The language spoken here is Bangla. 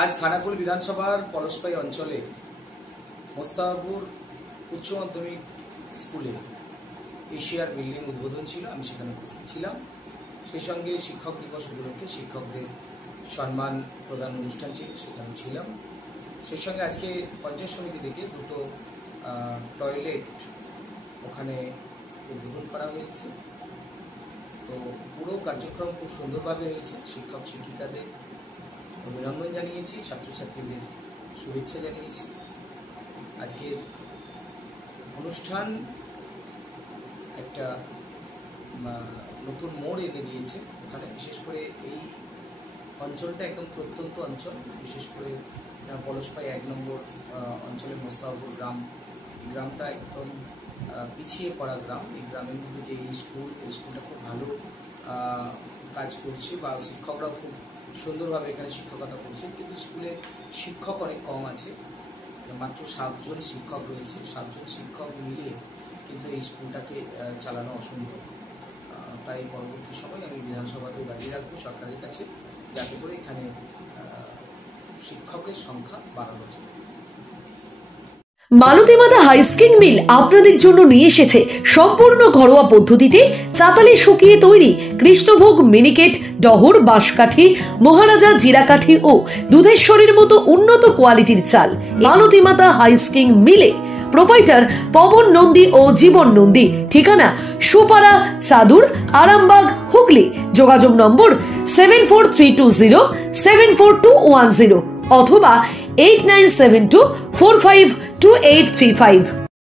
आज खानाकुल विधानसभार पलसपाई अंचले मोस्ताफापुर उच्च माध्यमिक स्कूले एशियार बिल्डिंग उद्বোधन छिलो। आमी सेखाने उपस्थित छिलाम। सेई संगे शिक्षक दिवस उपलक्षे शिक्षकদের सम्मान प्रदान अनुष्ठान छिलो, सेखाने छिलाम। सेई संगे आजके पंचायत समिति থেকে দুটো टयलेट ওখানে উদ্বোধন করা হয়েছে। তো পুরো কার্যক্রম খুব সুন্দরভাবে হয়েছে। শিক্ষক শিক্ষিকাদের অভিনন্দন জানিয়েছি, ছাত্রছাত্রীদের শুভেচ্ছা জানিয়েছি। আজকের অনুষ্ঠান একটা নতুন মোড় এনে দিয়েছে। ওখানে বিশেষ করে এই অঞ্চলটা একদম প্রত্যন্ত অঞ্চল, বিশেষ করে পলসপাই 1 নম্বর অঞ্চলে মোস্তাফাপুর গ্রাম, এই গ্রামটা একদম পিছিয়ে পড়া গ্রাম। এই গ্রামের মধ্যে যে এই স্কুলটা খুব ভালো কাজ করছে বা শিক্ষকরাও খুব সুন্দরভাবে এখানে শিক্ষকতা করছে, কিন্তু স্কুলে শিক্ষক অনেক কম আছে। মাত্র 7 জন শিক্ষক রয়েছে। 7 জন শিক্ষক মিলিয়ে কিন্তু এই স্কুলটাকে চালানো অসম্ভব। তাই পরবর্তী সময় আমি বিধানসভাতে দাঁড়িয়ে রাখবো সরকারের কাছে, যাতে করে এখানে শিক্ষকের সংখ্যা বাড়ানো যায়। মালতী মাতা হাইস্কিং মিল আপনাদের জন্য নিয়ে এসেছে সম্পূর্ণ ঘরোয়া পদ্ধতিতে চাতালে শুকিয়ে তৈরি কৃষ্ণভোগ মিনিকেট, ডহর, বাঁশকাঠি, মহারাজা জিরাকাঠি ও দুধেশ্বরীর মতো উন্নত কোয়ালিটির চাল। মালতী মাতা হাইস্কিং মিলে প্রোপাইটার পবন নন্দী ও জীবন নন্দী। ঠিকানা সুপারা, চাদুর, আরামবাগ, হুগলি। যোগাযোগ নম্বর 7432074210 অথবা 8972452835।